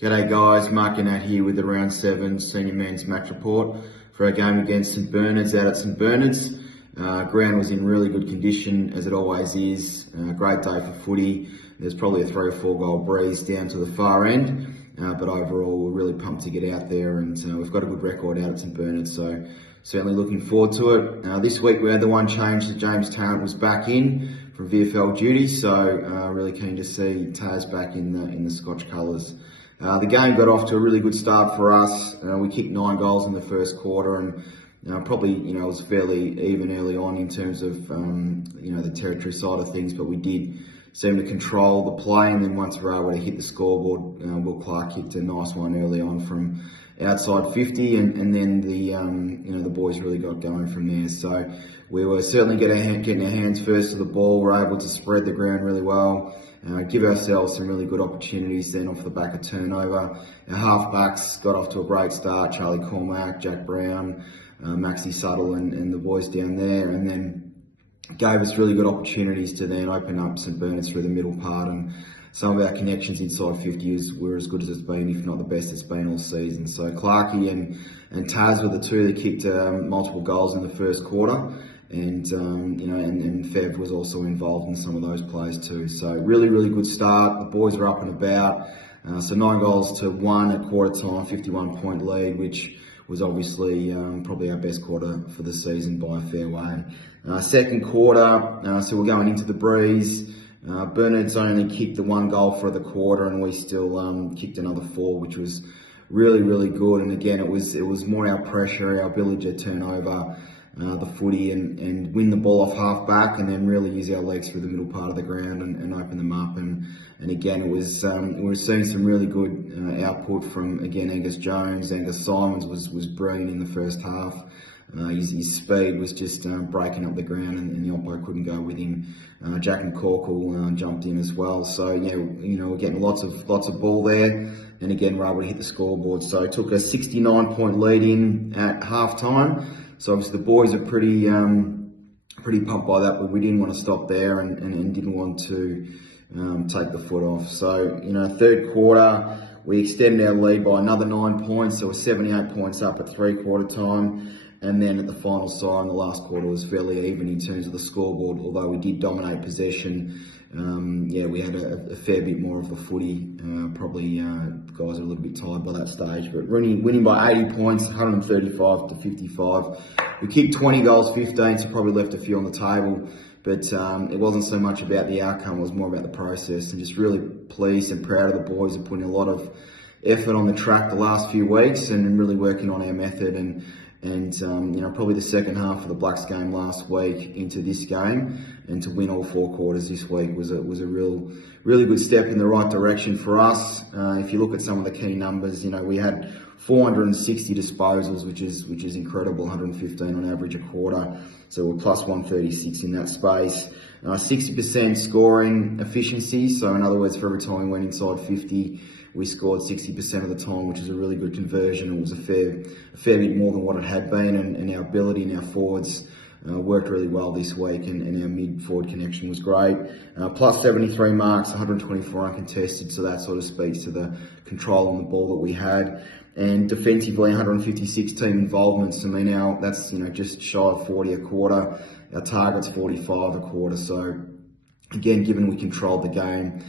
G'day guys, Mark and Nat here with the Round 7 Senior Men's Match Report for our game against St Bernard's out at St Bernard's. Ground was in really good condition, as it always is. Great day for footy. There's probably a 3 or 4 goal breeze down to the far end, but overall we're really pumped to get out there, and we've got a good record out at St Bernard's, so certainly looking forward to it. This week we had the one change that James Tarrant was back in from VFL duty, so really keen to see Taz back in the Scotch colours. The game got off to a really good start for us. We kicked 9 goals in the first quarter, and probably it was fairly even early on in terms of the territory side of things, but we did seem to control the play, and then once we were able to hit the scoreboard, Will Clark kicked a nice one early on from outside 50, and then the boys really got going from there. So we were certainly getting our hands first to the ball. We were able to spread the ground really well. Give ourselves some really good opportunities then off the back of turnover. Our half-backs got off to a great start, Charlie Cormack, Jack Brown, Maxie Suttle and the boys down there, and then gave us really good opportunities to then open up St Bernard's through the middle part, and some of our connections inside 50 were as good as it's been, if not the best it's been all season. So Clarkey and Taz were the two that kicked multiple goals in the first quarter. And Fev was also involved in some of those plays too. So really, really good start. The boys are up and about. So 9 goals to 1 at quarter time, 51-point lead, which was obviously probably our best quarter for the season by a fair way. Second quarter, so we're going into the breeze. Bernard's only kicked the 1 goal for the quarter, and we still kicked another 4, which was really, really good. And again, it was more our pressure, our ability to turn over the footy and win the ball off half back, and then really use our legs through the middle part of the ground and open them up. And again, it was we were seeing some really good output from, again, Angus Jones. Angus Simons was brilliant in the first half. His speed was just breaking up the ground, and the Oppo couldn't go with him. Jack McCorkle jumped in as well. So yeah, we're getting lots of ball there, and again we're able to hit the scoreboard. So it took a 69-point lead in at half time. So obviously the boys are pretty pumped by that, but we didn't want to stop there and didn't want to take the foot off. So third quarter we extended our lead by another 9 points, so we're 78 points up at 3/4 time. And then at the final side, the last quarter was fairly even in terms of the scoreboard, although we did dominate possession. We had a fair bit more of the footy. Probably guys are a little bit tired by that stage, but winning by 80 points, 135 to 55. We kicked 20 goals, 15, so probably left a few on the table. But it wasn't so much about the outcome, it was more about the process, and just really pleased and proud of the boys for putting a lot of effort on the track the last few weeks and really working on our method. And probably the second half of the Blacks game last week into this game, and to win all 4 quarters this week was a really good step in the right direction for us. If you look at some of the key numbers, we had 460 disposals, which is incredible, 115 on average a quarter. So we're plus 136 in that space. 60% scoring efficiency. So in other words, for every time we went inside 50, we scored 60% of the time, which is a really good conversion. It was a fair bit more than what it had been, and our ability and our forwards worked really well this week, and our mid-forward connection was great. Plus 73 marks, 124 uncontested, so that sort of speaks to the control on the ball that we had. And defensively, 156 team involvements. I mean, that's just shy of 40 a quarter. Our target's 45 a quarter. So again, given we controlled the game,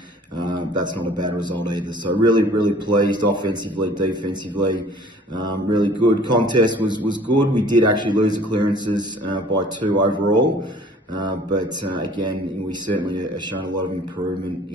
that's not a bad result either. So really, really pleased offensively, defensively. Really good. Contest was good. We did actually lose the clearances by 2 overall. But again, we certainly have shown a lot of improvement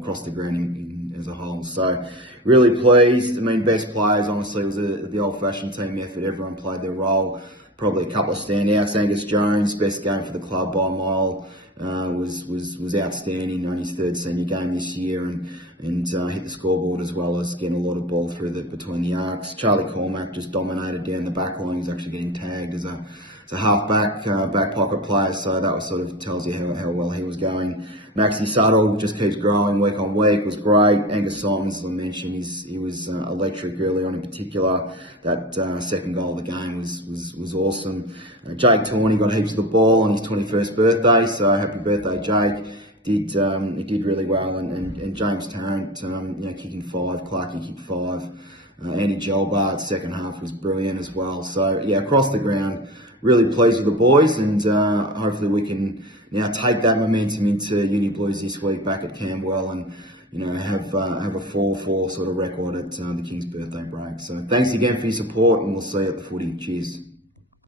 across the ground as a whole. So really pleased. I mean, best players, honestly, was the old-fashioned team effort. Everyone played their role. Probably a couple of standouts. Angus Jones, best game for the club by a mile. Was outstanding on his 3rd senior game this year, and hit the scoreboard as well as getting a lot of ball through between the arcs. Charlie Cormack just dominated down the back line. He's actually getting tagged as a half-back, back pocket player, so that sort of tells you how well he was going. Maxie Suttle just keeps growing week on week, was great. Angus Simons, as I mentioned, he was electric early on in particular. That second goal of the game was awesome. Jake Tawney got heaps of the ball on his 21st birthday, so happy birthday, Jake. he did really well, and James Tarrant, kicking 5, Clarkie kicked 5. Andy Gelbart, second half was brilliant as well. So yeah, across the ground, really pleased with the boys, and hopefully we can now take that momentum into Uni Blues this week back at Camberwell, and have a 4-4 sort of record at the King's birthday break. So thanks again for your support, and we'll see you at the footy. Cheers.